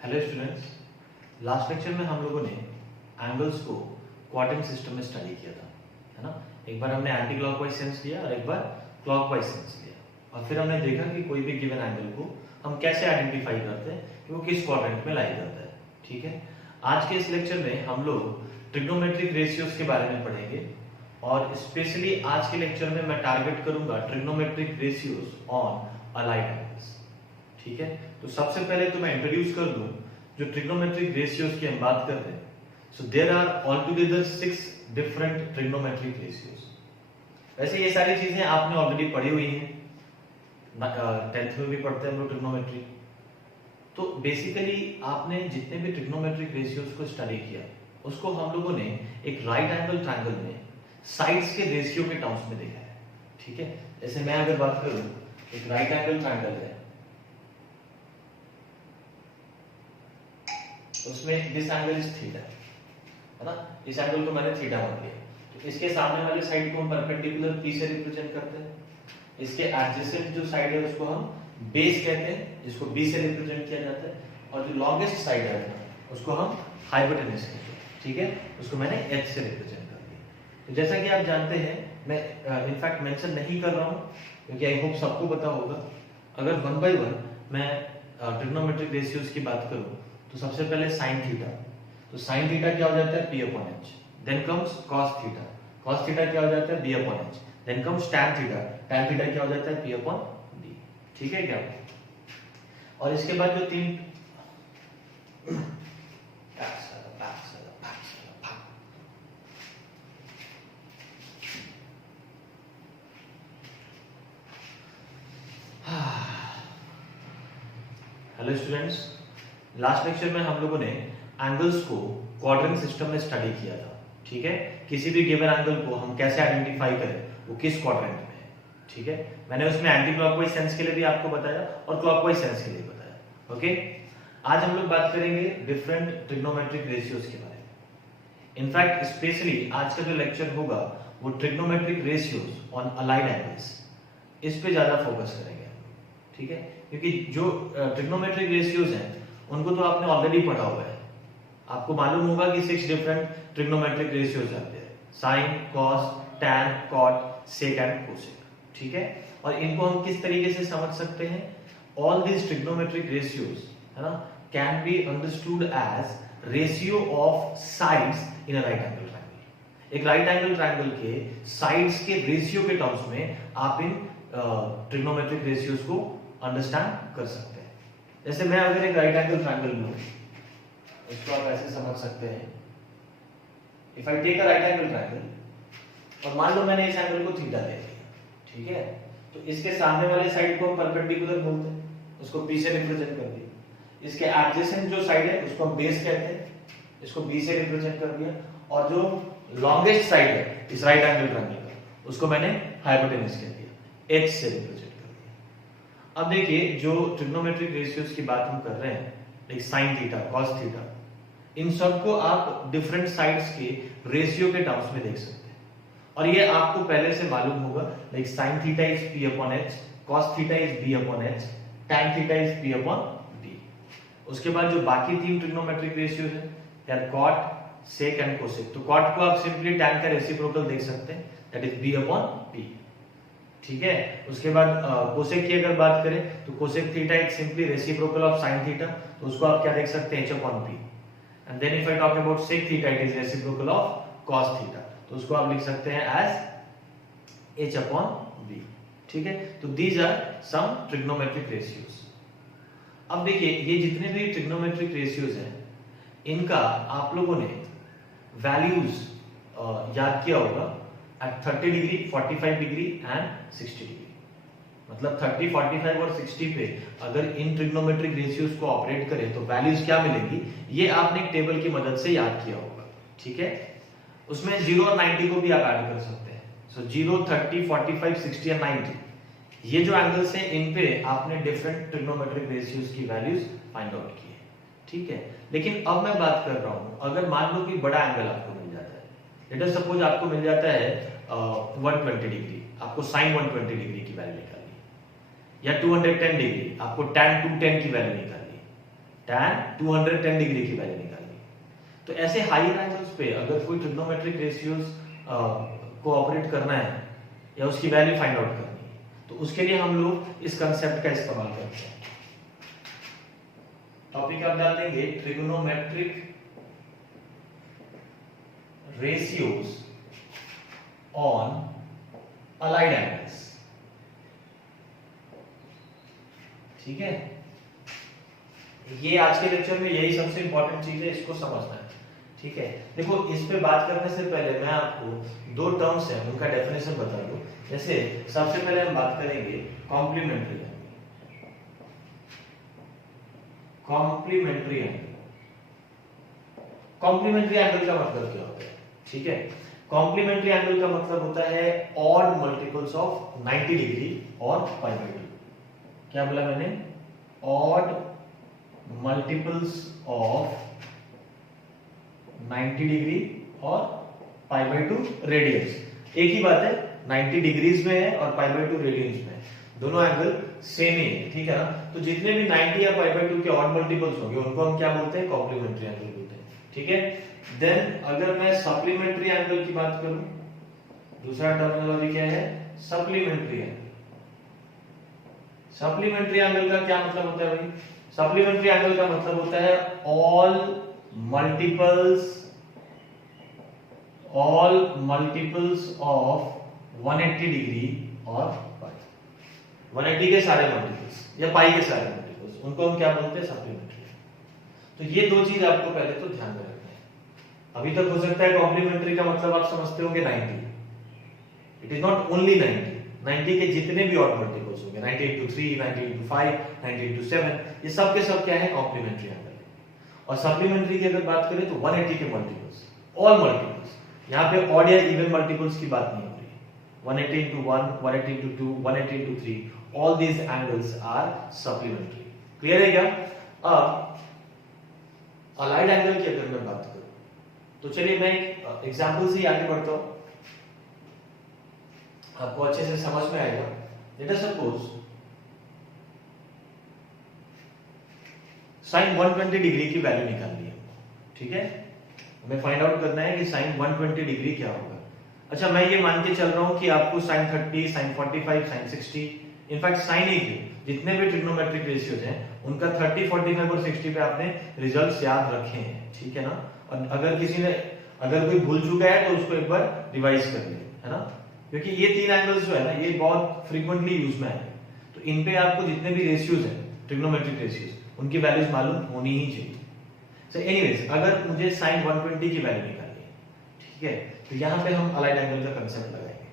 Hello students, last lecture में हम लोगों ने एंगल्स को क्वाड्रेंट सिस्टम में स्टडी किया था, है ना। एक बार हमने एंटी क्लॉकवाइज सेंस लिया और एक बार क्लॉकवाइज सेंस लिया और फिर हमने देखा कि कोई भी गिवन एंगल को हम कैसे आइडेंटिफाई करते हैं कि वो किस क्वाड्रेंट में लाई जाता है। ठीक है, आज के इस लेक्चर में हम लोग ट्रिग्नोमेट्रिक रेशियोज के बारे में पढ़ेंगे और स्पेशली आज के लेक्चर में मैं टारगेट करूंगा trigonometric ratios on allied angles. ठीक है, तो सबसे पहले तो मैं इंट्रोड्यूस कर दूं जो ट्रिग्नोमेट्रिक रेशियोज की हम बात कर रहे हैं। So there are all together 6 different trigonometric ratios. वैसे ये सारी चीजें आपने ऑलरेडी पढ़ी हुई हैं, 10th में भी पढ़ते हैं हम लोग ट्रिग्नोमेट्री। तो बेसिकली आपने जितने भी ट्रिग्नोमेट्रिक रेशियोज को स्टडी किया उसको हम लोगों ने एक राइट एंगल ट्रायंगल में साइड्स के रेशियो के टर्म्स में देखा है। ठीक है, जैसे मैं अगर बात करूं, एक राइट एंगल ट्रायंगल है, उसमें दिस एंगल इज थीटा, है ना। इस एंगल को मैंने थीटा मान लिया, तो इसके सामने वाले साइड को हम परपेंडिकुलर पी से रिप्रेजेंट करते हैं। इसके एडजेसेंट जो साइड है उसको हम बेस कहते हैं, जिसको बी से रिप्रेजेंट किया जाता है, और जो लॉन्गेस्ट साइड है उसको हम हाइपोटेनस कहते हैं। ठीक है, उसको मैंने एच से रिप्रेजेंट कर दिया। तो जैसा कि आप जानते हैं, मैं इनफैक्ट मेंशन नहीं कर रहा हूं क्योंकि आई होप सबको पता होगा। अगर वन बाय वन मैं ट्रिग्नोमेट्रिक रेशियोज की बात करूं तो सबसे पहले साइन थीटा, तो साइन थीटा क्या हो जाता है P upon H. Then comes cos theta, cos theta क्या हो जाता है B upon H. Then comes tan theta, tan theta क्या हो जाता है पी अपॉन डी। ठीक है क्या, और इसके बाद जो तीन हेलो स्टूडेंट्स, लास्ट लेक्चर में हम लोगों ने एंगल्स को क्वाड्रेंट सिस्टम में स्टडी किया था। ठीक है, किसी भी गिवन एंगल को हम कैसे आइडेंटिफाई करें वो किस क्वाड्रेंट में है। ठीक है, मैंने उसमें एंटी क्लॉकवाइज सेंस के लिए भी आपको बताया और क्लॉकवाइज सेंस के लिए बताया। ओके, आज हम लोग बात करेंगे डिफरेंट ट्रिग्नोमेट्रिक रेशियोज के बारे में। इनफैक्ट स्पेशली आज का जो लेक्चर होगा वो trigonometric ratios on allied angles, इस पे ज्यादा फोकस करेंगे। ठीक है, क्योंकि जो ट्रिग्नोमेट्रिक रेशियोज हैं उनको तो आपने ऑलरेडी पढ़ा हुआ है। आपको मालूम होगा कि 6 डिफरेंट ट्रिग्नोमेट्रिक रेशियोज आते हैं, sine, cos, tan, cot, sec and cosec. ठीक है, और इनको हम किस तरीके से समझ सकते हैं, ऑल दीज ट्रिग्नोमेट्रिक रेशियोज, है ना, can be understood as ratio of sides in a right angle triangle. एक राइट एंगल ट्रायंगल के साइड्स के रेशियो के टर्म्स में आप इन ट्रिग्नोमेट्रिक रेशियोज को अंडरस्टैंड कर सकते हैं। जैसे मैं अगर एक राइट एंगल ट्रायंगल लूं, इसको आप ऐसे समझ सकते हैं। If I take a right angle triangle और मान लो मैंने इस एंगल को थीटा ले लिया, ठीक है, तो इसके सामने वाले साइड को हम परपेंडिकुलर बोलते हैं, उसको बी से रिप्रेजेंट कर दिया। इसके एडजेसेंट जो साइड है उसको हम बेस कहते हैं, इसको बी से रिप्रेजेंट कर दिया, और जो लॉन्गेस्ट साइड है इस राइट एंगल ट्रायंगल का उसको मैंने हाइपोटेनस कह दिया, एच से रिप्रेजेंट। अब देखिए, जो ट्रिग्नोमेट्रिक रेशियोज की बात हम कर रहे हैं, like sine theta, cos theta, इन सबको आप डिफरेंट साइड्स के रेशियो के टर्म्स में देख सकते हैं। और ये आपको पहले से मालूम होगा, like sine theta is P upon H, cos theta is B upon H, tan theta is P upon D. उसके बाद जो बाकी 3 ट्रिग्नोमेट्रिक रेशियोज हैं, यार कॉट, सेक एंड कोसेक, तो कॉट को आप सिंपली टैन का रेसिप्रोकल देख सकते हैं, that is B upon P. ठीक है, उसके बाद कोसेक की अगर बात करें तो cosec theta is simply reciprocal of sine theta, तो उसको आप क्या देख सकते हैं, H upon P. And then if I talk about sec theta, it is reciprocal of cos theta, तो उसको आप लिख सकते हैं एज एच अपॉन बी। ठीक है, तो these are some trigonometric ratios. अब देखिए, ये जितने भी ट्रिग्नोमेट्रिक रेशियोज हैं इनका आप लोगों ने वैल्यूज याद किया होगा at 30 degree, 45 degree and 60 degree. मतलब 30, 45 और 60 पे अगर इन ट्रिग्नोमेट्रिक रेशियोज को ऑपरेट करें तो वैल्यूज क्या मिलेंगी, ये आपने एक टेबल की मदद से याद किया होगा। ठीक है, उसमें 0 और 90 को भी आप ऐड कर सकते हैं। सो 0, 30, 45, 60 एंड 90, ये जो एंगल्स हैं इन पे आपने डिफरेंट ट्रिग्नोमेट्रिक रेशियोज की वैल्यूज फाइंड आउट की है। ठीक है, लेकिन अब मैं बात कर रहा हूं, अगर मान लो कि बड़ा एंगल आपको मिल जाता है, लेट अस सपोज आपको मिल जाता है 120 डिग्री, आपको साइन 120 डिग्री की वैल्यू निकालनी है, या 210 डिग्री, आपको tan 210 की वैल्यू निकालनी है। tan 210 डिग्री की वैल्यू निकालनी है। तो ऐसे हायर एंगल्स पे अगर कोई ट्रिग्नोमेट्रिक रेशियोज को ऑपरेट करना है या उसकी वैल्यू फाइंड आउट करनी है, तो उसके लिए हम लोग इस कंसेप्ट का इस्तेमाल करते हैं। टॉपिक आप डाल देंगे trigonometric ratios on allied angles. ठीक है, ये आज के लेक्चर में यही सबसे इंपॉर्टेंट चीज है, इसको समझना है। ठीक है, देखो इस पे बात करने से पहले मैं आपको दो टर्म्स हैं उनका डेफिनेशन बता दूं। जैसे सबसे पहले हम बात करेंगे complementary angle. Complementary angle, complementary angle का मतलब क्या होता है? ठीक है, कॉम्प्लीमेंट्री एंगल का मतलब होता है ऑड मल्टीपल्स ऑफ 90 डिग्री और π/2। क्या बोला मैंने? ऑड मल्टीपल्स ऑफ 90 डिग्री और π/2 रेडियंस। एक ही बात है, 90 डिग्रीज में है और π/2 रेडियंस में है, दोनों एंगल सेम ही है। ठीक है ना, तो जितने भी 90 या π/2 के ऑड मल्टीपल्स होंगे उनको हम क्या बोलते हैं? कॉम्प्लीमेंट्री एंगल बोलते हैं। ठीक है, देन अगर मैं सप्लीमेंट्री एंगल की बात करूं, दूसरा टर्मिनोलॉजी क्या है? Supplementary angle. सप्लीमेंट्री एंगल का क्या मतलब होता है भाई? सप्लीमेंट्री एंगल का मतलब होता है ऑल मल्टीपल्स ऑफ 180 डिग्री और पाई। 180 के सारे मल्टीपल्स या पाई के सारे मल्टीपल्स, उनको हम क्या बोलते हैं? सप्लीमेंट्री। तो ये दो चीज आपको पहले तो ध्यान में रखना है। अभी तक हो सकता है कॉम्प्लीमेंट्री का मतलब आप समझते होंगे 90। इट इज नॉट ओनली 90 के जितने भी ऑड मल्टीपल्स होंगे, 90 into 3, 90 into 5, 90 into 7, ये सब के सब क्या है? Complementary angle. और सप्लीमेंट्री की अगर बात करें तो 180 के मल्टीपल्स, ऑल मल्टीपल्स। यहाँ पे ऑड या इवन मल्टीपल्स की बात नहीं हो रही है। 180 into 1, 180 into 2, 180 into 3, all these angles are supplementary। Clear है क्या? अब अलाइड एंगल की अगर मैं बात करूं तो चलिए मैं एक एग्जांपल से ही आगे बढ़ता हूं, आपको अच्छे से समझ में आएगा। Let us suppose sin 120 degree की वैल्यू निकालनी है। ठीक है, हमें फाइंड आउट करना है कि sin 120 डिग्री क्या होगा। अच्छा, मैं ये मान के चल रहा हूं कि आपको sin 30, sin 45, sin 60, in fact sin ही जितने भी ट्रिग्नोमेट्रिक रेशियोज हैं उनका 30, 45 और 60 पे आपने रिजल्ट्स याद रखे हैं। ठीक है ना, और अगर कोई भूल चुका है तो उसको एक बार रिवाइज कर ले, है ना, क्योंकि ये तीन एंगल्स जो है ना ये बहुत फ्रीक्वेंटली यूज में आए, तो इन पे आपको जितने भी रेशियोज हैं ट्रिग्नोमेट्रिक रेशियोज उनकी वैल्यूज मालूम होनी ही चाहिए। सो एनीवेज, अगर मुझे sin 120 की वैल्यू निकालनी है, ठीक है, तो यहाँ पे हम अलाइड एंगल का कंसेप्ट लगाएंगे।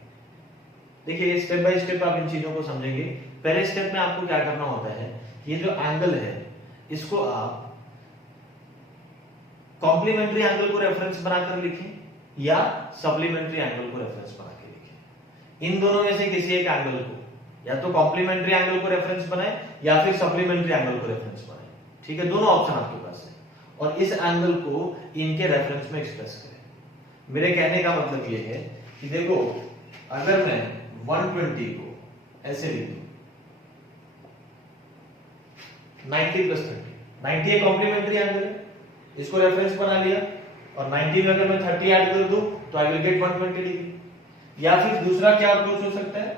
देखिए स्टेप बाय स्टेप आप इन चीजों को समझेंगे। पहले स्टेप में आपको क्या करना होता है, ये जो एंगल है इसको आप कॉम्प्लीमेंट्री एंगल को रेफरेंस बनाकर लिखें या सप्लीमेंट्री एंगल को रेफरेंस बना के लिखें। इन दोनों में से किसी एक एंगल को या तो कॉम्प्लीमेंट्री एंगल को रेफरेंस बनाएं या फिर सप्लीमेंट्री एंगल को रेफरेंस बनाएं। ठीक है, दोनों ऑप्शन आपके पास है और इस एंगल को इनके रेफरेंस में एक्सप्रेस करें। मेरे कहने का मतलब ये है कि देखो अगर मैं 120 को ऐसे लिख दूं 90 + 30, 90 एक कॉम्प्लीमेंट्री एंगल है, इसको रेफरेंस बना लिया और 90 में अगर मैं 30 ऐड कर दूं तो आई विल गेट 120 डिग्री। या फिर दूसरा क्या अप्रोच हो सकता है,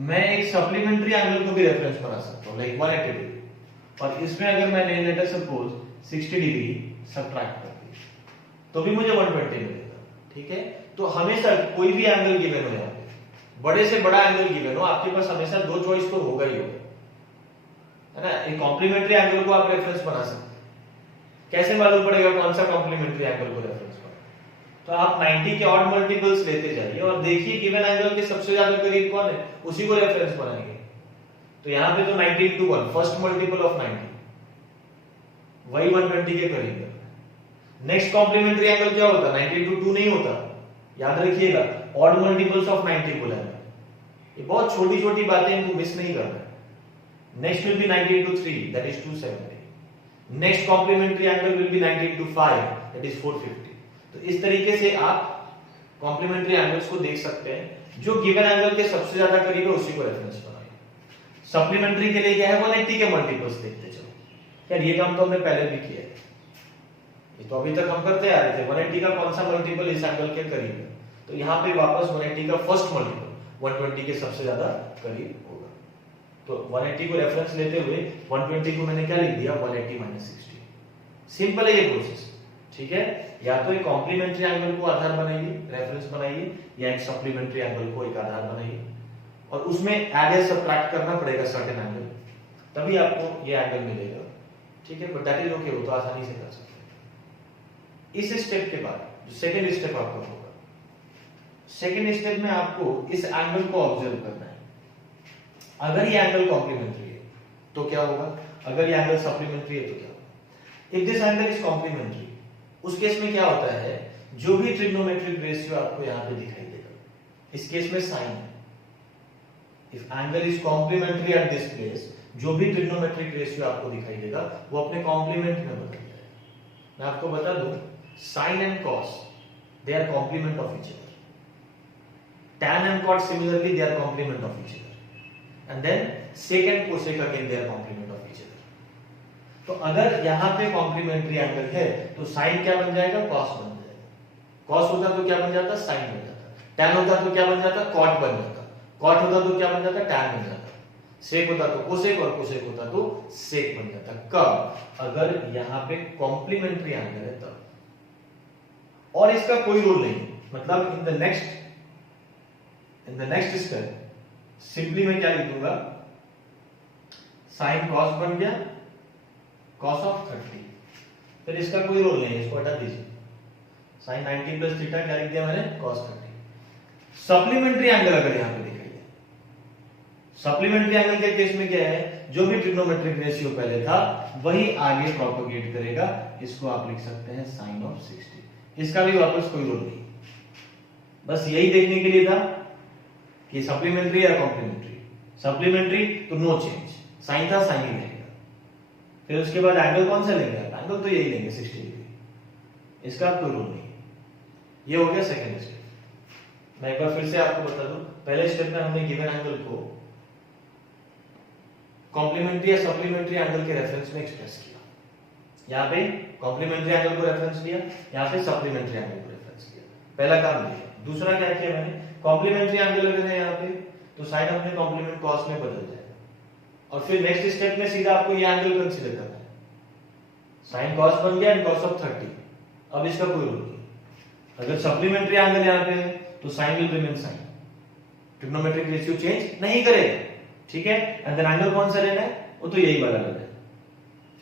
मैं एक सप्लीमेंट्री एंगल को भी रेफरेंस बना सकता हूं लाइक 180 डिग्री, और इसमें अगर मैंने let us suppose 60 degree subtract कर दी तो भी मुझे 120 मिलेगा। ठीक है, तो हमेशा कोई भी एंगल गिवन हो, यहाँ पे बड़े से बड़ा एंगल गिवन हो, आपके पास हमेशा दो चॉइस तो होगा ही होगा, है ना। एक कॉम्प्लीमेंट्री एंगल को आप रेफरेंस बना सकते हैं। कैसे मालूम पड़ेगा कौन सा कॉम्प्लीमेंट्री एंगल को रेफरेंस बना? तो आप 90 के ऑड मल्टीपल्स लेते जाइए और देखिए गिवन एंगल के सबसे ज्यादा करीब कौन है, उसी को रेफरेंस बनाएंगे। तो यहाँ पे तो 90 into 1 फर्स्ट मल्टीपल ऑफ 90 वही 120 के करीब है। नेक्स्ट कॉम्प्लीमेंट्री एंगल क्या होता है, 90 into 2 नहीं होता, याद रखिएगा, ऑड मल्टीपल्स ऑफ 90 बोला है। ये बहुत छोटी छोटी बातें, इनको मिस नहीं करना है। Next will be 90 into 3 that is 270। Next complementary angle will be 90 into 5 that is 450। तो इस तरीके से आप कॉम्प्लीमेंट्री एंगल्स को देख सकते हैं, जो गिवन एंगल के सबसे ज्यादा करीब है उसी को रेफरेंस बनाइए। सप्लीमेंट्री के लिए क्या है, 180 के मल्टीपल्स देखते चलो, यार ये काम तो हमने पहले भी किया है, ये तो अभी तक हम करते आ रहे थे। 180 का कौन सा मल्टीपल इस एंगल के करीब है, तो यहाँ पे वापस 180 का फर्स्ट मल्टीपल 120 के सबसे ज्यादा करीब होगा। तो 180 को रेफरेंस लेते हुए 120 को मैंने क्या लिख दिया, 180 माइनस 60। सिंपल है ये प्रोसेस, ठीक है। या तो एक कॉम्प्लीमेंट्री एंगल को आधार बनाइए, रेफरेंस बनाइए, या एक सप्लीमेंट्री एंगल को एक आधार बनाइए, और उसमें ऐड या सबट्रैक्ट करना पड़ेगा सर्टेन एंगल, तभी आपको ये एंगल मिलेगा, ठीक है। बट दैट इज ओके, वो तो आसानी से कर सकते हैं। इस स्टेप के बाद जो सेकंड स्टेप आपका होगा, सेकंड स्टेप में आपको इस एंगल को ऑब्जर्व करना है। अगर ये एंगल कॉम्प्लीमेंट्री है तो क्या होगा, अगर ये एंगल सप्लीमेंट्री है तो क्या होगा। If this angle is complementary, उस केस में क्या होता है, जो भी ट्रिग्नोमेट्रिक रेशियो आपको यहां पे दिखाई देगा, इस केस में साइन है। If angle is complementary at this place, जो भी ट्रिग्नोमेट्रिक रेशियो आपको दिखाई देगा वो अपने कॉम्प्लीमेंट में बदल जाएगा। मैं आपको बता दूं, sine and cos they are complement of each other, tan and cot similarly they are complement of each other, and then sec and cosec again they are complement of each other। तो अगर यहाँ पे complementary angle है तो sign क्या बन जाएगा, cos बन जाएगा। कॉस होता तो क्या बन जाता, साइन बन जाता। tan होता तो क्या बन जाता, कॉट बन जाता। कॉट होता तो क्या बन जाता, tan बन जाता। सेक होता तो कोसेक, और कोसेक होता तो सेक बन जाता। कब, अगर यहाँ पे कॉम्प्लीमेंट्री एंगल है तब, और इसका कोई रूल नहीं। मतलब in the next step simply मैं क्या लिख दूंगा, साइन कॉस बन गया कॉस ऑफ 30, फिर इसका कोई रोल नहीं है, इसको हटा दीजिए। साइन 90 प्लस थीटा क्या लिख दिया मैंने, कॉस 30। सप्लीमेंट्री एंगल अगर यहां पे दिखाई दे, सप्लीमेंट्री एंगल के केस में क्या है, जो भी ट्रिग्नोमेट्रिक रेशियो पहले था वही आगे प्रोपोगेट करेगा। इसको आप लिख सकते हैं साइन ऑफ 60। इसका भी वापस कोई रोल नहीं, बस यही देखने के लिए था कि सप्लीमेंट्री या कॉम्प्लीमेंट्री। सप्लीमेंट्री तो नो चेंज, साइन था साइन ही रहेगा। फिर उसके बाद एंगल कौन सा लेंगे, एंगल तो यही लेंगे 60 डिग्री, इसका कोई रूल नहीं। ये हो गया सेकंड स्टेप। मैं एक बार फिर से आपको बता दूं, पहले स्टेप में हमने गिवन एंगल को कॉम्प्लीमेंट्री या सप्लीमेंट्री एंगल के रेफरेंस में एक्सप्रेस किया। यहाँ पे कॉम्प्लीमेंट्री एंगल को रेफरेंस लिया, यहाँ पे सप्लीमेंट्री एंगल को रेफरेंस किया। पहला काम किया। दूसरा क्या किया मैंने, कॉम्प्लीमेंट्री एंगल अगर है यहाँ पे तो साइन अपने कॉम्प्लीमेंट कॉस में बदल जाएगा, और फिर नेक्स्ट स्टेप में सीधा आपको ये एंगल कंसीडर करना है। साइन कॉस बन गया एंड कॉस ऑफ 30। अब इसका कोई रूल नहीं, अगर सप्लीमेंट्री एंगल यहाँ पे है तो sine will remain sine, trigonometric ratio change नहीं करेगा, ठीक है। एंड देन एंगल कौन सा लेना है, वो तो यही वाला लेना है,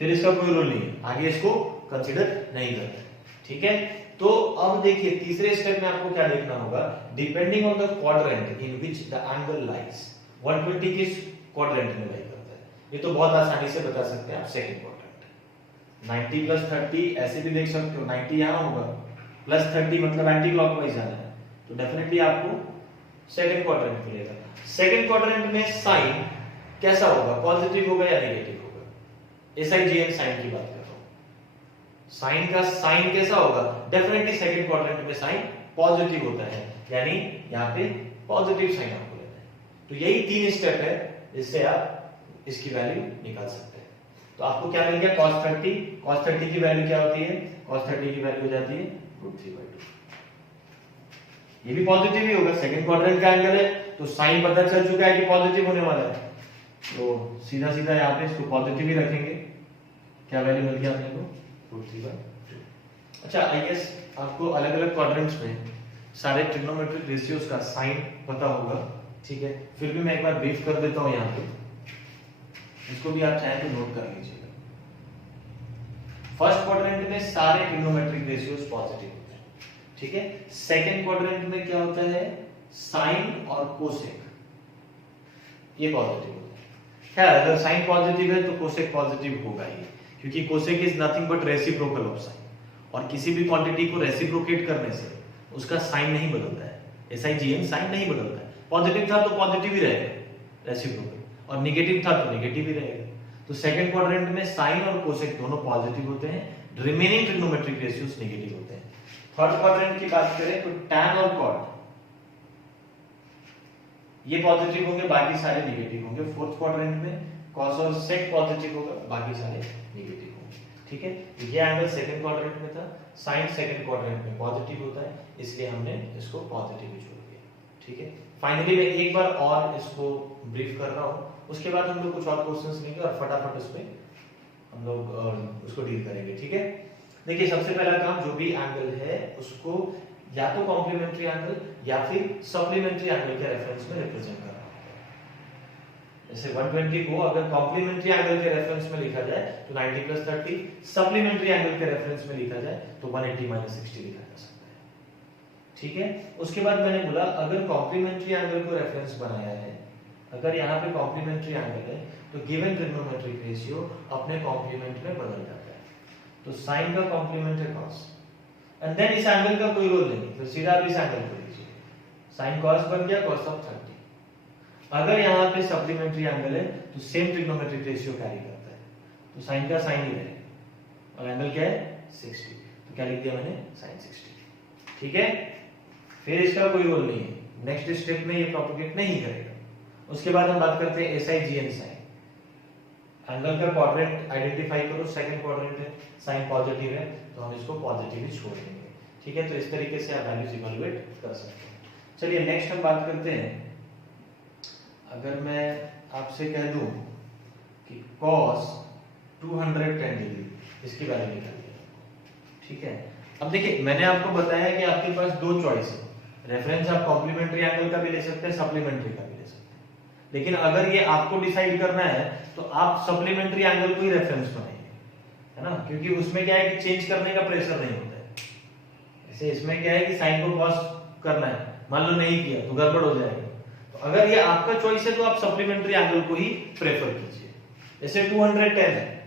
फिर इसका कोई रूल नहीं है, आगे इसको कंसीडर नहीं करना है, ठीक है। तो अब देखिए तीसरे स्टेप में आपको क्या देखना होगा, depending on the quadrant in which the angle lies, 120 किस क्वाड्रेंट में लाई करता है, ये तो बहुत आसानी से बता सकते हैं आप, सेकंड क्वाड्रेंट। 90 प्लस 30 ऐसे भी देख सकते हो, 90 यहां होगा, प्लस 30 मतलब एंटी क्लॉकवाइज जाना है, तो डेफिनेटली आपको सेकंड क्वाड्रेंट मिलेगा। सेकंड क्वाड्रेंट में साइन कैसा होगा, पॉजिटिव होगा या नेगेटिव होगा, एसआईजीएन साइन की बात कर रहा हूं। साइन का साइन कैसा होगा, डेफिनेटली सेकंड क्वाड्रेंट में साइन पॉजिटिव होता है, यानी यहाँ पे पॉजिटिव साइन आपको लेना है। तो यही 3 स्टेप है जिससे आप इसकी वैल्यू निकाल सकते हैं। तो आपको क्या मिल गया, cos 30। cos 30 की वैल्यू क्या होती है, cos 30 की वैल्यू हो जाती है √3/2। ये भी पॉजिटिव ही होगा, सेकंड क्वाड्रेंट का एंगल है तो साइन पता चल चुका है कि पॉजिटिव होने वाला है, तो सीधा सीधा यहाँ पे इसको पॉजिटिव ही रखेंगे। क्या वैल्यू मिल गया अपने को, √3/2। अच्छा, आई गेस आपको अलग अलग क्वाड्रेंट्स में सारे ट्रिग्नोमेट्रिक रेशियोज का साइन पता होगा, ठीक है। फिर भी मैं एक बार ब्रीफ कर देता हूं यहाँ पे, इसको भी आप चाहें तो नोट कर लीजिएगा। फर्स्ट क्वाड्रेंट में सारे ट्रिग्नोमेट्रिक रेशियोज पॉजिटिव होते हैं, ठीक है। सेकंड क्वाड्रेंट में क्या होता है, साइन और कोसेक ये पॉजिटिव होता है। खैर अगर साइन पॉजिटिव है तो कोसेक पॉजिटिव होगा ही, क्योंकि cosec is nothing but reciprocal of sign, और किसी भी क्वांटिटी को रेसिप्रोकेट करने से उसका साइन नहीं बदलता है, एसआईजीएन साइन नहीं बदलता है। पॉजिटिव था तो पॉजिटिव ही रहेगा रेसिप्रोकल, और नेगेटिव था तो नेगेटिव ही रहेगा। तो सेकंड क्वाड्रेंट में साइन और कोसेक दोनों पॉजिटिव होते हैं, रिमेनिंग ट्रिग्नोमेट्रिक रेशियोज नेगेटिव होते हैं। थर्ड क्वाड्रेंट की बात करें तो tan और cot ये पॉजिटिव होंगे, बाकी सारे नेगेटिव होंगे। फोर्थ क्वाड्रेंट में कॉस और सेक पॉजिटिव होगा, बाकी सारे नेगेटिव होंगे। ठीक है, ये एंगल सेकंड क्वाड्रेंट में था, साइन सेकंड क्वाड्रेंट में पॉजिटिव होता है, इसलिए हमने इसको पॉजिटिव ही छोड़ दिया। ठीक है, फाइनली मैं एक बार और इसको ब्रीफ कर रहा हूँ, उसके बाद हम लोग कुछ और क्वेश्चंस लेंगे और फटाफट उसमें हम लोग उसको डील करेंगे। ठीक है, देखिए सबसे पहला काम, जो भी एंगल है उसको या तो कॉम्प्लीमेंट्री एंगल या फिर सप्लीमेंट्री एंगल के रेफरेंस में रिप्रेजेंट करना होता है। जैसे 120 को अगर कॉम्प्लीमेंट्री एंगल के रेफरेंस में लिखा जाए तो 90 + 30, सप्लीमेंट्री एंगल के रेफरेंस में लिखा जाए तो 180 - 60 लिखा जा सकता है। ठीक है, उसके बाद मैंने बोला अगर कॉम्प्लीमेंट्री एंगल को रेफरेंस बनाया है, अगर यहाँ पे कॉम्प्लीमेंट्री एंगल है तो गिवन ट्रिग्नोमेट्रिक रेशियो अपने कॉम्प्लीमेंट में बदल जाता है। तो साइन का कॉम्प्लीमेंट है cos, एंड देन इस एंगल का कोई रोल नहीं, फिर सीधा आप इस एंगल को लीजिए, sin cos बन गया cos ऑफ 30। अगर यहाँ पे सप्लीमेंट्री एंगल है तो सेम ट्रिग्नोमेट्रिक रेशियो कैरी करता है, तो sin का sin ही रहेगा, और एंगल क्या है 60, तो क्या लिख दिया मैंने sin 60। ठीक है, फिर इसका कोई रोल नहीं है, नेक्स्ट स्टेप में ये प्रोपोगेट नहीं करेगा। उसके बाद हम बात करते हैं SI GN sin। एंगल का क्वाड्रेंट आइडेंटिफाई करो, सेकंड क्वाड्रेंट है, साइन पॉजिटिव है तो हम इसको पॉजिटिव ही छोड़ देंगे। ठीक है, तो इस तरीके से आप वैल्यूज इवैल्यूएट कर सकते हैं। चलिए नेक्स्ट हम बात करते हैं, अगर मैं आपसे कह दूं कि cos 210 डिग्री, इसकी वैल्यू निकालिए। ठीक है, अब देखिए मैंने आपको बताया कि आपके पास दो चॉइस है, रेफरेंस आप कॉम्प्लीमेंट्री एंगल का भी ले सकते हैं, सप्लीमेंट्री का भी ले सकते हैं, लेकिन अगर ये आपको डिसाइड करना है तो आप सप्लीमेंट्री एंगल को ही रेफरेंस बनाइए, है ना, क्योंकि उसमें क्या है कि चेंज करने का प्रेशर नहीं होता है। ऐसे इसमें क्या है कि साइन को कॉस करना है, मान लो नहीं किया तो गड़बड़ हो जाएगा। तो अगर ये आपका चॉइस है तो आप सप्लीमेंट्री एंगल को ही प्रेफर कीजिए। जैसे 210 है,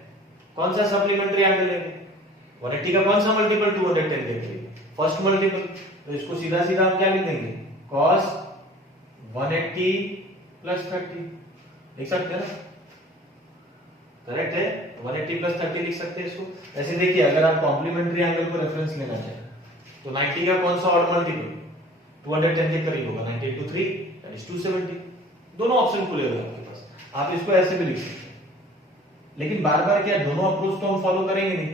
कौन सा सप्लीमेंट्री एंगल लेंगे, 180 का कौन सा मल्टीपल 210 देंगे, फर्स्ट मल्टीपल, तो इसको सीधा सीधा हम क्या लिख देंगे cos 180 + 30, लिख सकते हैं ना, करेक्ट है, 180 + 30 लिख सकते हैं इसको। ऐसे देखिए अगर आप कॉम्प्लीमेंट्री एंगल को रेफरेंस लेना चाहें तो 90 का कौन सा ऑड मल्टीपल 210 के करीब होगा, 90 × 3 = 270, दोनों ऑप्शन खुले हुए हैं आपके पास, आप इसको ऐसे भी लिख सकते हैं। लेकिन बार बार क्या दोनों अप्रोच तो हम फॉलो करेंगे नहीं,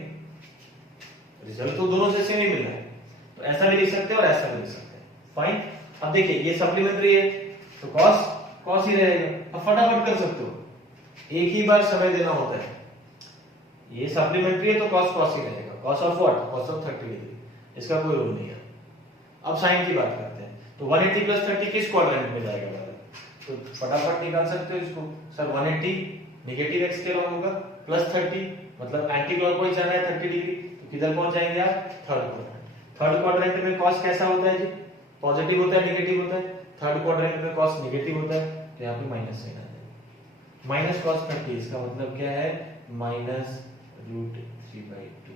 रिजल्ट तो दोनों से सेम ही मिल रहा है, तो ऐसा भी लिख सकते हैं और ऐसा भी लिख सकते हैं। फाइन, अब देखिए ये सप्लीमेंट्री है तो cos ही रहेगा, अब फटाफट कर सकते हो, एक ही बार समय देना होता है। ये सप्लीमेंट्री है तो cos ही रहेगा, cos of what, cos of 30 degree, इसका कोई रोल नहीं है। अब साइन की बात करते हैं, तो 180 + 30 किस क्वाड्रेंट में जाएगा वाला, तो फटाफट निकाल सकते हो इसको, सर 180 नेगेटिव x के लॉन्ग होगा +30 मतलब एंटी क्लॉकवाइज जाना है 30 डिग्री, तो किधर पहुंच जाएंगे आप, थर्ड क्वाड्रेंट। थर्ड क्वाड्रेंट में cos कैसा होता है जी, पॉजिटिव होता है नेगेटिव होता है, थर्ड क्वाड्रेंट में cos नेगेटिव होता है, तो यहाँ पे माइनस साइन आ जाएगा, -cos 30, इसका मतलब क्या है -√3/2,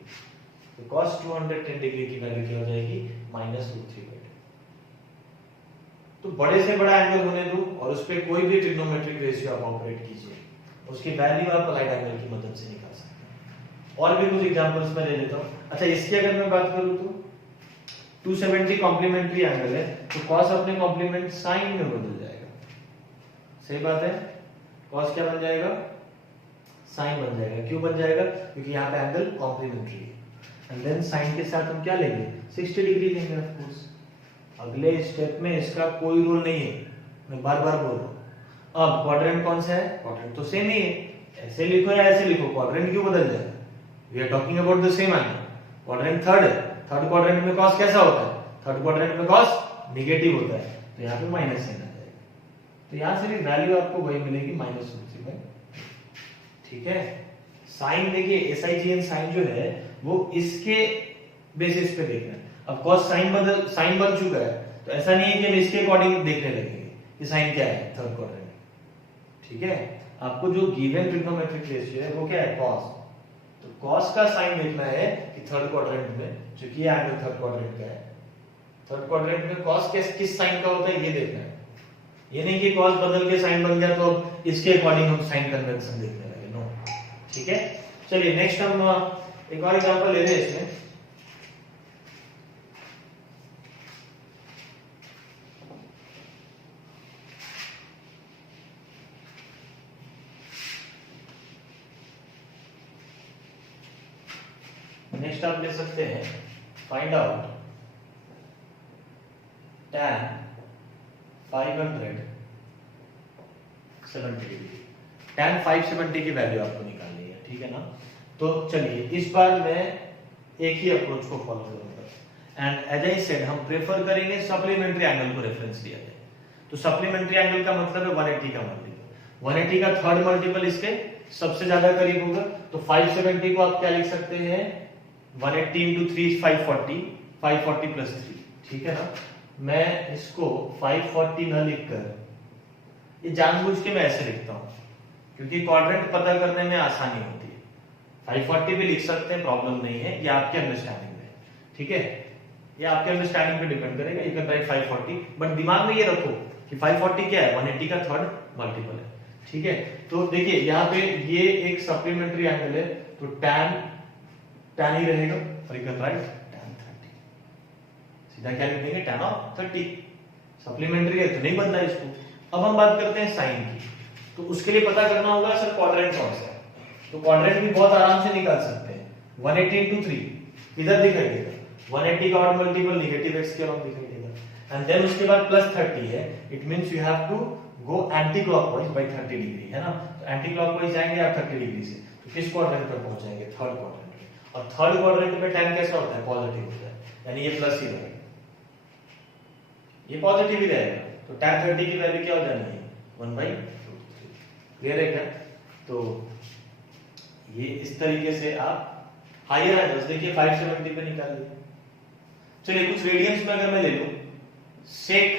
तो cos 210 डिग्री की वैल्यू क्या हो जाएगी -√3/2। तो बड़े से बड़ा एंगल होने दो और उस पे कोई भी ट्रिग्नोमेट्रिक रेशियो आप ऑपरेट कीजिए, उसकी वैल्यू आप अलाइड एंगल की मदद से निकाल सकते हैं। और भी कुछ एग्जांपल्स मैं ले लेता हूं। अच्छा, इसकी अगर मैं बात करूं तो 270 कॉम्प्लीमेंट्री एंगल है तो cos अपने कॉम्प्लीमेंट साइन में बदल जाएगा, सही बात है, cos क्या बन जाएगा, साइन बन जाएगा। क्यों बन जाएगा, क्योंकि यहाँ पे एंगल कॉम्प्लीमेंट्री है, एंड देन साइन के साथ हम क्या लेंगे 60 डिग्री लेंगे ऑफ कोर्स। अगले स्टेप में इसका कोई रोल नहीं है, मैं बार बार बोल रहा हूं। अब क्वाड्रेंट कौन सा है, क्वाड्रेंट तो सेम ही है, ऐसे लिखो या ऐसे लिखो, क्वाड्रेंट क्यों बदल जाएगा, we are talking about the same angle. Quadrant third है, थर्ड क्वाड्रेंट में cos कैसा होता है, थर्ड क्वाड्रेंट में cos नेगेटिव होता है, तो यहाँ पे माइनस साइन आ जाएगा, तो यहाँ से भी वैल्यू आपको वही मिलेगी -√3/2। ठीक है, साइन देखिए SI/GN साइन जो है वो इसके बेसिस पे देखना है। अब cos साइन बन चुका है तो ऐसा नहीं है कि हम इसके अकॉर्डिंग देखने लगेंगे कि साइन क्या है थर्ड क्वाड्रेंट, ठीक है, आपको जो गिवन ट्रिग्नोमेट्रिक रेशियो है वो क्या है cos, तो cos का साइन देखना है कि थर्ड क्वाड्रेंट में, क्योंकि ये एंगल थर्ड क्वाड्रेंट का है, थर्ड क्वाड्रेंट में cos किस साइन का होता है ये देखना है, ये नहीं कि cos बदल के साइन बन गया तो इसके अकॉर्डिंग हम साइन कन्वेंशन देखने लगे, नो। ठीक है, चलिए नेक्स्ट हम एक और एग्जांपल ले रहे हैं इसमें। नेक्स्ट आप ले सकते हैं find out tan 570 degree. tan 570 की वैल्यू आपको निकालनी है, ठीक है ना। तो चलिए इस बार मैं एक ही अप्रोच को फॉलो करूंगा एंड एज आई सेड हम प्रेफर करेंगे सप्लीमेंट्री एंगल को रेफरेंस लिया जाए। तो सप्लीमेंट्री एंगल का मतलब है 180 का मल्टीपल, 180 का थर्ड मल्टीपल इसके सबसे ज्यादा करीब होगा। तो 570 को आप क्या लिख सकते हैं 180 into 3 is 540, 540 plus 3, ठीक है ना। मैं इसको 540 न लिखकर ये जानबूझ के मैं ऐसे लिखता हूं क्योंकि क्वाड्रेंट पता करने में आसानी होती है। 540 भी लिख सकते हैं, प्रॉब्लम नहीं है, ये आपके अंडरस्टैंडिंग में, ठीक है, ये आपके अंडरस्टैंडिंग पे डिपेंड करेगा। यू कैन राइट 540, बट दिमाग में ये रखो कि 540 क्या है 180 का थर्ड मल्टीपल है, ठीक है। तो देखिए यहाँ पे ये एक सप्लीमेंट्री एंगल है, तो tan ही रहेगा और यू कैन राइट tan 30। सीधा क्या लिख देंगे tan of 30, सप्लीमेंट्री है तो नहीं बनना इसको। अब हम बात करते हैं साइन की, तो उसके लिए पता करना होगा सर क्वाड्रेंट कौन सा है। तो क्वाड्रेंट भी बहुत आराम से निकाल सकते हैं। 180 into 3 इधर दिखाई देगा, 180 का ऑड मल्टीपल नेगेटिव x के अलावा दिखाई देगा, एंड देन उसके बाद प्लस 30 है। It means you have to go anti clockwise by 30 degree, है ना। तो एंटी क्लॉकवाइज जाएंगे आप 30 डिग्री से, तो किस क्वाड्रेंट पर पहुंच जाएंगे थर्ड क्वाड्रेंट में। और थर्ड क्वाड्रेंट में tan कैसा होता है पॉजिटिव होता है, यानी ये प्लस ही रहेगा, ये पॉजिटिव ही रहेगा। तो tan 30 की वैल्यू क्या हो जानी है 1/√3। क्लियर है क्या। तो ये इस तरीके से आप हायर एंगल्स देखिए 570 पे निकाल लिया। चलिए कुछ रेडियंस में अगर मैं ले लूं sec,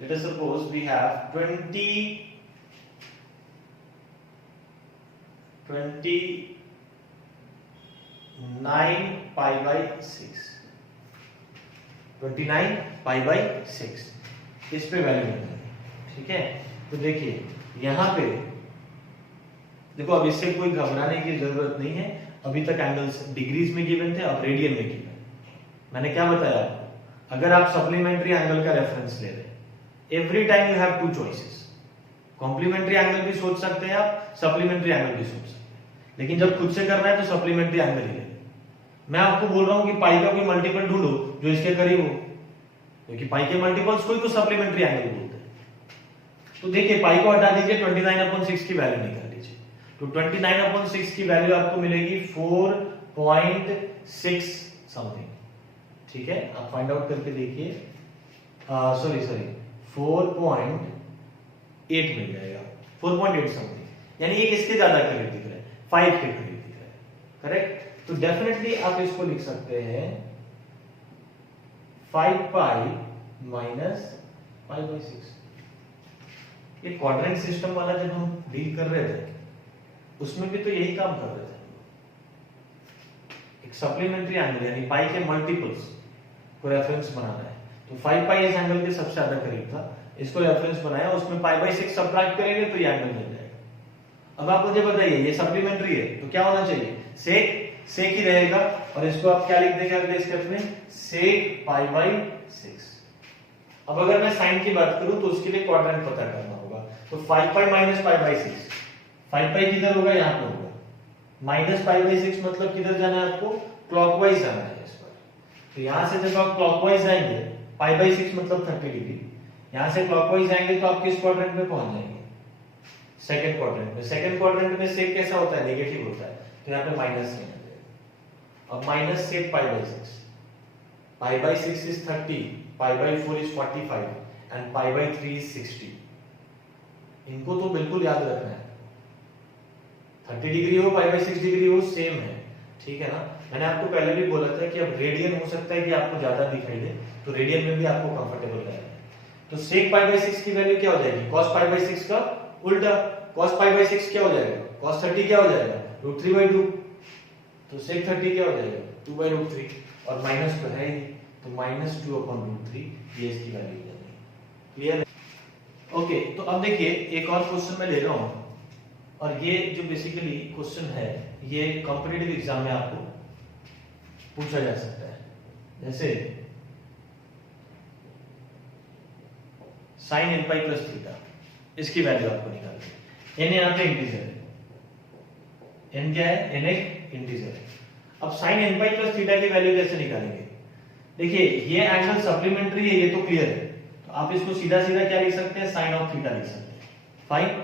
let us suppose we have 29 pi by 6, 29 pi by 6 इस पे वैल्यू निकालेंगे, ठीक है। तो देखिए यहां पे देखो, अब इससे कोई घबराने की जरूरत नहीं है, अभी तक एंगल्स डिग्रीज में गिवन थे, अब रेडियन में गिवन। मैंने क्या बताया आपको, अगर आप सप्लीमेंट्री एंगल का रेफरेंस ले रहे हैं every time you have two choices. Complementary angle भी सोच सकते हैं आप, सप्लीमेंट्री एंगल भी सोच सकते हैं, लेकिन जब खुद से करना है तो सप्लीमेंट्री एंगल ही लेंगे। मैं आपको बोल रहा हूं कि पाई का कोई मल्टीपल ढूंढो जो इसके करीब हो, क्योंकि पाई के मल्टीपल्स को ही तो सप्लीमेंट्री एंगल बोलते हैं। तो देखिए पाई को हटा दीजिए, 29/6 की वैल्यू निकाल लीजिए। तो 29/6 की वैल्यू आपको मिलेगी 4.6 समथिंग, ठीक है। आप फाइंड आउट करके देखिए, सॉरी 4.8 मिल जाएगा, 4.8 समथिंग, यानी ये किसके ज्यादा करीब दिख रहा है 5 के करीब दिख रहा है, करेक्ट। तो डेफिनेटली आप इसको लिख सकते हैं 5 पाई माइनस π/6। ये क्वाड्रेंट सिस्टम वाला जब हम डील कर रहे थे उसमें भी तो यही काम कर रहे थे। एक सप्लीमेंट्री एंगल यानी पाई के मल्टीपल्स को रेफरेंस बनाना है, तो 5 पाई इस एंगल के सबसे ज्यादा करीब था, इसको रेफरेंस बनाया, उसमें π/6 सब्ट्रैक्ट करेंगे तो ये एंगल मिल जाएगा। अब आप मुझे बताइए ये सप्लीमेंट्री है तो क्या होना चाहिए सेक ही रहेगा, और इसको आप क्या लिख देंगे अगले स्टेप में sec π/6। अब अगर मैं साइन की बात करूं तो उसके लिए क्वाड्रेंट पता करना होगा, तो 5 पाई माइनस π/6, 5 पाई किधर होगा यहाँ पे होगा, माइनस π/6 मतलब किधर जाना है आपको क्लॉकवाइज जाना है इस पर। तो यहां से जब आप क्लॉकवाइज जाएंगे π/6 मतलब 30 डिग्री, यहां से क्लॉकवाइज जाएंगे तो आप किस क्वाड्रेंट में पहुंच जाएंगे सेकंड क्वाड्रेंट में। सेकंड क्वाड्रेंट में सेक कैसा होता है नेगेटिव होता है, तो यहाँ पे माइनस नहीं आ जाएगा। अब minus sec π/6, π/6 is 30, π/4 is 45 and π/3 is 60। इनको तो बिल्कुल याद रखना है, 30 डिग्री हो π/6 डिग्री हो सेम है, ठीक है ना। मैंने आपको पहले भी बोला था कि अब रेडियन हो सकता है कि आपको ज्यादा दिखाई दे, तो रेडियन में भी आपको कंफर्टेबल रहेगा। तो sec π/6 की वैल्यू क्या हो जाएगी cos π/6 का उल्टा, cos π/6 क्या हो जाएगा cos 30 क्या हो जाएगा √3/2, तो sec 30 क्या हो जाएगा 2/√3, और माइनस तो है ही, तो -2/√3 ये इसकी वैल्यू हो जाएगी। क्लियर है। ओके, तो अब देखिए एक और क्वेश्चन मैं ले रहा हूं, और ये जो बेसिकली क्वेश्चन है ये कॉम्पिटिटिव एग्जाम में आपको पूछा जा सकता है। जैसे sin nπ + थीटा, इसकी वैल्यू आपको निकालनी है। n यहाँ पे इंटीजर है, n क्या है n एक इंटीजर है, अब sine n pi plus theta की वैल्यू कैसे निकालेंगे? देखिए ये एंगल सप्लीमेंट्री है, ये तो क्लियर है, तो आप इसको सीधा सीधा क्या लिख सकते हैं, साइन ऑफ थीटा लिख सकते हैं, फाइन।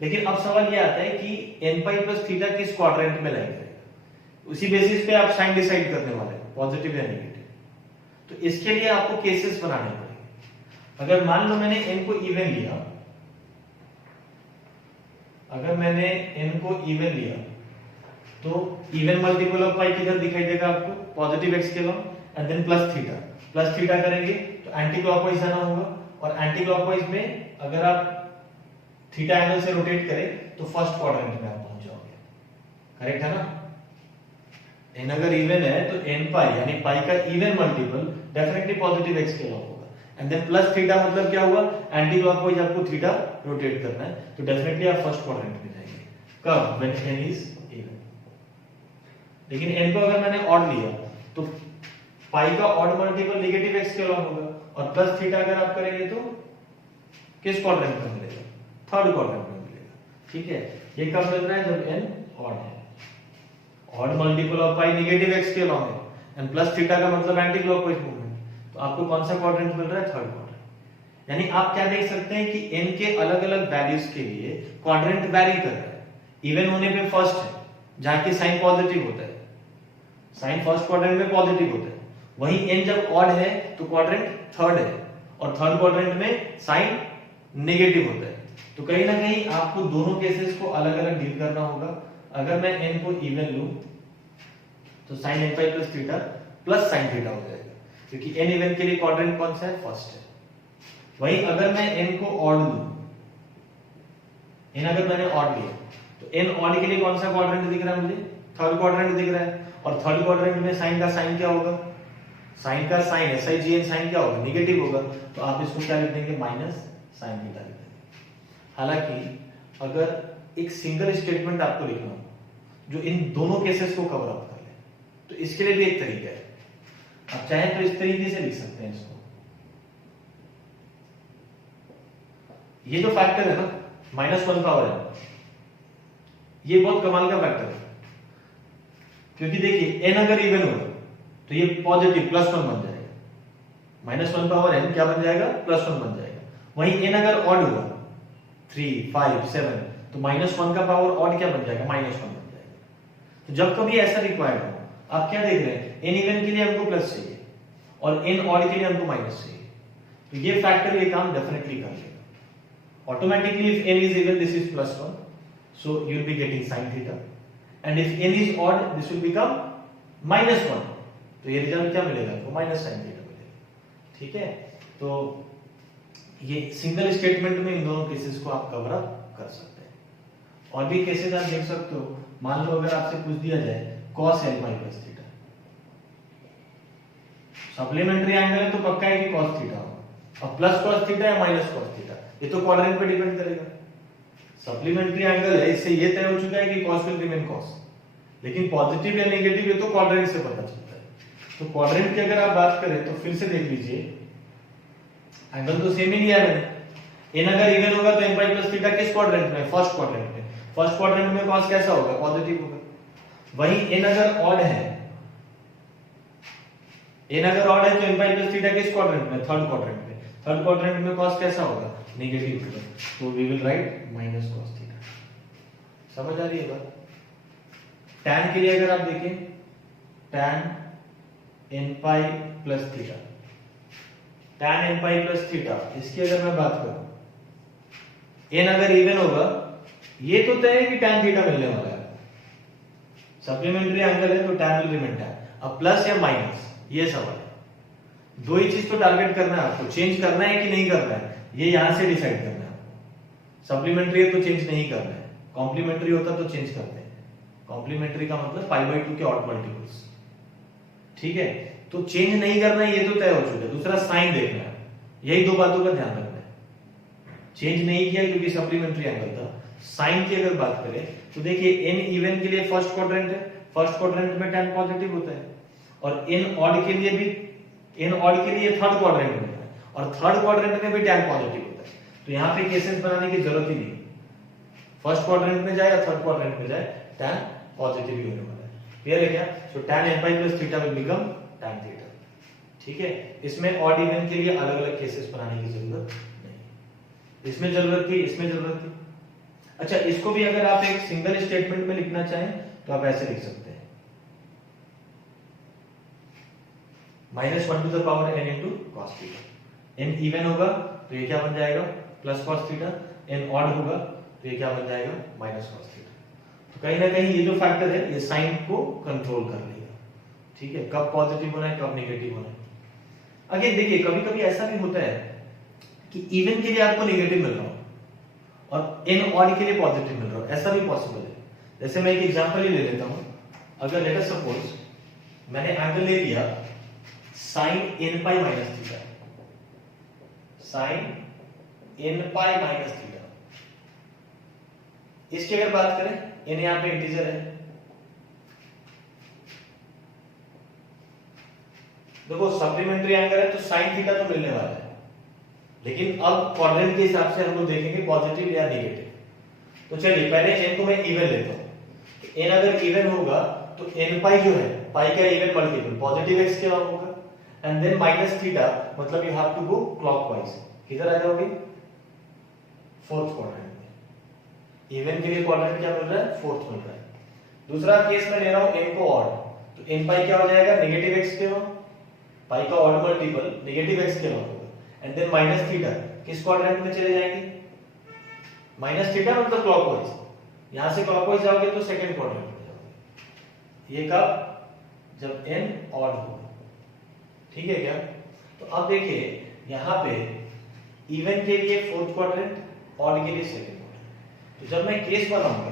लेकिन अब सवाल ये आता है कि एन पाई प्लस थीटा किस क्वाड्रेंट में लाएंगे, उसी बेसिस पे आप साइन डिसाइड करने वाले हैं, पॉजिटिव या नेगेटिव। तो इसके लिए आपको केसेस बनाने पड़ेंगे। अगर मान लो मैंने एन को इवन लिया, अगर मैंने एन को इवन लिया तो इवन मल्टीपल ऑफ पाई किधर दिखाई देगा आपको, पॉजिटिव एक्स के long, and then plus theta करेंगे तो एंटी क्लॉकवाइज आना होगा, और एंटी क्लॉकवाइज में अगर आप थीटा एंगल से रोटेट करें तो फर्स्ट क्वाड्रेंट में आप पहुंच जाओगे, करेक्ट है ना। एन अगर इवन है तो एन पाई यानी पाई का even multiple definitely positive x के लॉन्ग होगा, एंड देन प्लस थीटा मतलब क्या हुआ, एंटी क्लॉकवाइज आपको थीटा रोटेट करना है, तो डेफिनेटली आप फर्स्ट क्वाड्रेंट में जाएंगे, कब, व्हेन एन इज इवन। लेकिन एन को अगर मैंने ऑड लिया तो पाई का ऑड मल्टीपल नेगेटिव एक्स के लॉन्ग होगा, और प्लस थीटा अगर आप करेंगे तो किस क्वाड्रेंट में मिलेगा, थर्ड क्वाड्रेंट में मिलेगा, ठीक है। ये कब मिल रहा है, जब एन ऑड है, odd multiple of pi negative x के लॉन्ग है, एंड प्लस थीटा का मतलब एंटी क्लॉकवाइज मूवमेंट, तो आपको कौन सा क्वाड्रेंट मिल रहा है, थर्ड क्वाड्रेंट। यानी आप क्या देख सकते हैं कि एन के अलग अलग वैल्यूज के लिए क्वाड्रेंट वैरी कर रहा है। इवन होने पे फर्स्ट है जहां की साइन पॉजिटिव होता है, साइन फर्स्ट क्वाड्रेंट में पॉजिटिव होता है, वहीं एन जब ऑड है तो क्वाड्रेंट थर्ड है, और थर्ड क्वाड्रेंट में साइन नेगेटिव होता है। तो कहीं ना कहीं आपको दोनों केसेस को अलग अलग डील करना होगा। अगर मैं एन को इवन लूं तो sine n pi plus theta plus sine theta हो जाएगा, क्योंकि एन इवन के लिए क्वाड्रेंट कौन सा है, फर्स्ट है। वहीं अगर मैं एन को ऑड लूं, एन अगर मैंने ऑड लिया तो एन ऑड के लिए कौन सा क्वाड्रेंट दिख रहा है मुझे, थर्ड क्वाड्रेंट दिख रहा है, और थर्ड क्वाड्रेंट में साइन का साइन क्या होगा, साइन का sign S I G N sign क्या होगा, नेगेटिव होगा, तो आप इसको क्या लिख देंगे, माइनस साइन थीटा लिख देंगे। हालांकि अगर एक सिंगल स्टेटमेंट आपको लिखना हो जो इन दोनों केसेस को कवर अप कर ले, तो इसके लिए भी एक तरीका है, आप चाहें तो इस तरीके से लिख सकते हैं इसको। ये जो फैक्टर है ना -1 पावर है, ये बहुत कमाल का फैक्टर है, क्योंकि देखिए एन अगर इवन होगा तो ये पॉजिटिव +1 बन जाएगा, -1 पावर एन क्या बन जाएगा, +1 बन जाएगा। वहीं एन अगर ऑड हुआ 3, 5, 7 तो -1 का पावर ऑड क्या बन जाएगा, -1 बन जाएगा। तो जब कभी ऐसा रिक्वायर्ड हो, आप क्या देख रहे हैं, एन इवन के लिए हमको प्लस चाहिए और एन ऑड के लिए हमको माइनस चाहिए, तो ये फैक्टर ये काम डेफिनेटली कर लेगा automatically। if n is even, this is +1, so you will be getting sin theta, and if n is odd, this will become -1, तो ये रिजल्ट क्या मिलेगा आपको, माइनस sin theta मिलेगा, ठीक है। तो ये सिंगल स्टेटमेंट में इन दोनों केसेस को आप कवर अप कर सकते हैं। और भी केसेस आप देख सकते हो, मान लो अगर आपसे पूछ दिया जाए cos n y plus theta, supplementary angle है तो पक्का है कि cos थीटा होगा, अब प्लस cos थीटा या माइनस cos थीटा ये तो क्वाड्रेंट पे डिपेंड करेगा। सप्लीमेंट्री एंगल है, इससे ये तय हो चुका है कि cos will remain cos, लेकिन पॉजिटिव या नेगेटिव ये तो क्वाड्रेंट से पता चलता है। तो क्वाड्रेंट की अगर आप बात करें तो फिर से देख लीजिए, एंगल तो सेम ही लिया है मैंने। एन अगर इवन होगा तो n पाई प्लस थीटा किस क्वाड्रेंट में, फर्स्ट क्वाड्रेंट में। फर्स्ट क्वाड्रेंट में cos कैसा होगा, पॉजिटिव होगा। वहीं n अगर ऑड है, n अगर ऑड है तो n पाई प्लस थीटा किस क्वाड्रेंट में, थर्ड क्वाड्रेंट में। थर्ड क्वाड्रेंट में cos कैसा होगा, नेगेटिव होगा, तो we will write minus cos theta. समझ आ रही है बात। tan के लिए अगर आप देखें, tan n pi plus theta, tan n pi plus theta, इसकी अगर मैं बात करूं, n अगर इवन होगा ये तो तय है कि tan थीटा मिलने वाला है, सप्लीमेंट्री एंगल है तो tan विल रिमेन tan। अब प्लस या माइनस ये सवाल है, दो ही चीज तो टारगेट करना है आपको, चेंज करना है कि नहीं करना है ये यहां से डिसाइड करना है आपको। सप्लीमेंट्री है तो चेंज नहीं करना है, कॉम्प्लीमेंट्री होता तो चेंज करते हैं। कॉम्प्लीमेंट्री का मतलब π/2 के ऑड मल्टीपल्स, ठीक है। तो चेंज नहीं करना है ये तो तय हो चुका है। दूसरा साइन देखना है, यही दो बातों का ध्यान रखना है। चेंज नहीं किया क्योंकि सप्लीमेंट्री एंगल था। साइन की अगर बात करें तो देखिए n इवन के लिए फर्स्ट क्वाड्रेंट है, फर्स्ट क्वाड्रेंट में tan पॉजिटिव होता है, और n ऑड के लिए भी, n ऑड के लिए थर्ड क्वाड्रेंट में होता है, और थर्ड क्वाड्रेंट में भी tan पॉजिटिव होता है। तो यहां पे केसेस बनाने की जरूरत ही नहीं, फर्स्ट क्वाड्रेंट में जाए या थर्ड क्वाड्रेंट में जाए tan पॉजिटिव ही होने वाला है। क्लियर है क्या? सो tan n pi plus theta will become tan theta। ठीक है, इसमें ऑड इवन के लिए अलग अलग केसेस बनाने की जरूरत नहीं, इसमें जरूरत थी, इसमें जरूरत थी। अच्छा, इसको भी अगर आप एक सिंगल स्टेटमेंट में लिखना चाहें तो आप ऐसे लिख सकते हैं, -1 to the power n into cos theta। n even होगा तो ये क्या बन जाएगा, plus cos theta. n odd होगा तो ये क्या बन जाएगा, माइनस cos थीटा। तो कहीं ना कहीं ये जो फैक्टर है ये साइन को कंट्रोल कर लेगा। ठीक है, कब पॉजिटिव होना है, कब नेगेटिव होना है। अगेन देखिए, कभी कभी ऐसा भी होता है कि इवन के लिए आपको नेगेटिव मिल रहा हो और n ऑड के लिए पॉजिटिव मिल रहा हो, ऐसा भी पॉसिबल है। जैसे मैं एक एग्जांपल ही ले लेता हूं, अगर लेट अस सपोज मैंने एंगल ले लिया sin n pi minus theta, sin n pi minus theta, इसकी अगर बात करें, n यहां पे इंटीजर है, देखो सप्लीमेंट्री एंगल है तो sin थीटा तो मिलने वाला है, लेकिन अब क्वाड्रेंट के हिसाब से हम लोग देखेंगे पॉजिटिव या नेगेटिव। तो चलिए पहले n को मैं इवन लेता हूं, तो n अगर इवन होगा तो n पाई जो है, पाई का इवन मल्टीपल पॉजिटिव x के होगा, एंड देन माइनस थीटा, मतलब you have to go clockwise. किधर आ जाओगे, फोर्थ क्वाड्रेंट में। इवन के लिए क्वाड्रेंट क्या मिल रहा है, फोर्थ मिल रहा है। दूसरा केस में ले रहा हूं n को ऑड, तो n पाई क्या हो जाएगा, नेगेटिव x के हो, पाई का ऑड मल्टीपल नेगेटिव x के होगा, एंड देन माइनस थीटा किस क्वाड्रेंट में चले जाएंगे, माइनस थीटा मतलब क्लॉकवाइज। यहां से क्लॉकवाइज जाओगे तो सेकंड क्वाड्रेंट में जाओगे। ये कब, जब n ऑड होगा। ठीक है क्या? तो अब देखिए यहां पे इवन के लिए फोर्थ क्वाड्रेंट, ऑड के लिए सेकंड क्वाड्रेंट। तो जब मैं केस बनाऊंगा,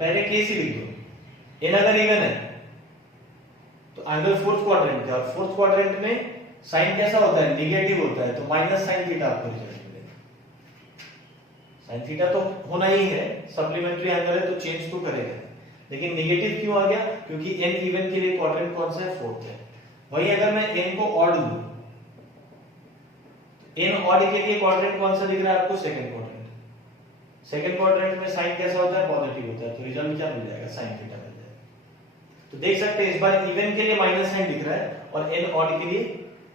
पहले केस ही लिख दो, n अगर इवन है तो एंगल फोर्थ क्वाड्रेंट का, और फोर्थ क्वाड्रेंट में साइन कैसा होता है, नेगेटिव होता है, तो माइनस साइन थीटा आपको रिजल्ट मिलेगा। साइन थीटा तो होना ही है, सप्लीमेंट्री एंगल है तो चेंज तो करेगा, लेकिन नेगेटिव क्यों आ गया, क्योंकि n इवन के लिए क्वाड्रेंट कौन सा है, फोर्थ है। वही अगर मैं n को ऑड लूं, n ऑड के लिए क्वाड्रेंट कौन सा दिख रहा है आपको, सेकंड क्वाड्रेंट। सेकंड क्वाड्रेंट में साइन कैसा होता है, पॉजिटिव होता है, तो रिजल्ट क्या मिल जाएगा, साइन थीटा मिल जाएगा। तो देख सकते हैं इस बार इवन के लिए माइनस साइन दिख रहा है और n ऑड के लिए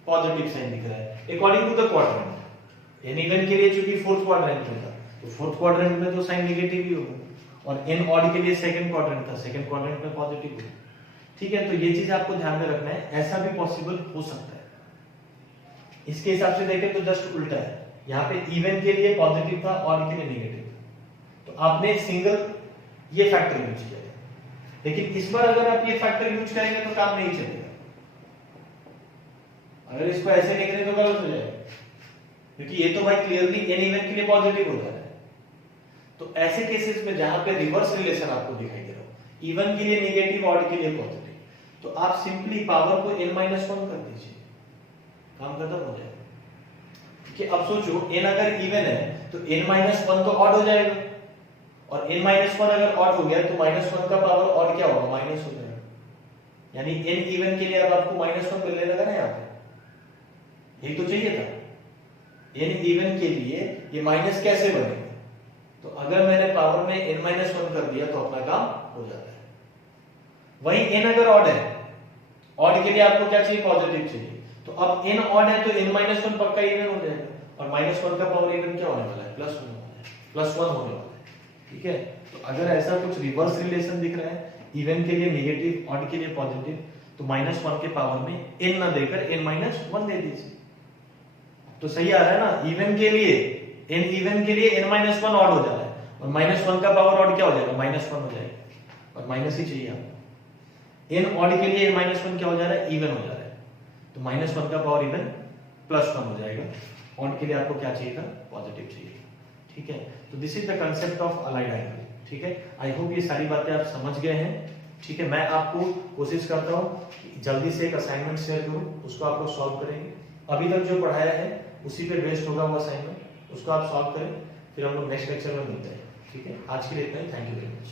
पॉजिटिव साइन दिख रहा है, according to the quadrant. n even के लिए चूंकि फोर्थ क्वाड्रेंट में था, तो फोर्थ क्वाड्रेंट में तो साइन नेगेटिव ही होगा, और n ऑड के लिए सेकंड क्वाड्रेंट था, सेकंड क्वाड्रेंट में पॉजिटिव होगा। ठीक है, तो ये चीज आपको ध्यान में रखना है, ऐसा भी पॉसिबल हो सकता है। इसके हिसाब से देखें तो जस्ट उल्टा है, यहाँ पे इवन के लिए पॉजिटिव था, ऑड के लिए नेगेटिव था, तो आपने सिंगल ये फैक्टर यूज किया। लेकिन इस बार अगर आप ये फैक्टर यूज करेंगे तो काम नहीं चलेगा। अगर इसको ऐसे लिखेंगे तो गलत हो जाएगा, क्योंकि ये तो भाई क्लियरली n इवन के लिए पॉजिटिव होता है। तो ऐसे केसेस में जहां पे रिवर्स रिलेशन आपको दिखाई दे रहा हो, इवन के लिए नेगेटिव, ऑड के लिए पॉजिटिव, तो आप सिंपली पावर को n-1 कर दीजिए, काम खत्म हो जाएगा। कि अब सोचो n अगर इवन है तो n-1 तो ऑड हो जाएगा, और n-1 अगर ऑड हो गया तो -1 का पावर ऑड क्या होगा, माइनस हो जाएगा। यानी n इवन के लिए अब आपको -1 मिलने लगा ना, यहाँ पे यही तो चाहिए था। n इवन के लिए ये माइनस कैसे बनेगा, तो अगर मैंने पावर में n-1 कर दिया तो अपना काम हो जाता है। वही n अगर ऑड है, ऑड के लिए आपको क्या चाहिए, पॉजिटिव चाहिए, तो अब n ऑड है तो n-1 पक्का इवन हो जाएगा, और -1 का पावर इवन क्या होने वाला है, प्लस होने वाला है, +1 होने वाला है। ठीक है, तो अगर ऐसा कुछ रिवर्स रिलेशन दिख रहा है, इवन के लिए नेगेटिव, ऑड के लिए पॉजिटिव, तो -1 के पावर में n ना देकर n-1 दे दीजिए, तो सही आ रहा है ना। इवन के लिए n इवन के लिए n-1 ऑड हो जा रहा है, और -1 का पावर ऑड क्या हो जाएगा, -1 हो जाएगा, और माइनस ही चाहिए आपको। n ऑड के लिए n-1 क्या हो जा रहा है, इवन हो जा रहा है, तो -1 का पावर इवन +1 हो जाएगा। ऑड के लिए आपको क्या चाहिए था, पॉजिटिव चाहिए। ठीक है, तो this is the concept of allied angle. ठीक है, आई होप ये सारी बातें आप समझ गए हैं। ठीक है, मैं आपको कोशिश करता हूँ जल्दी से एक असाइनमेंट शेयर करूँ, उसको आप लोग सॉल्व करेंगे। अभी तक जो पढ़ाया है उसी पे बेस्ड होगा वो असाइनमेंट, उसको आप सॉल्व करें, फिर हम लोग नेक्स्ट लेक्चर में मिलते हैं। ठीक है, आज के लिए इतना ही, थैंक यू वेरी मच।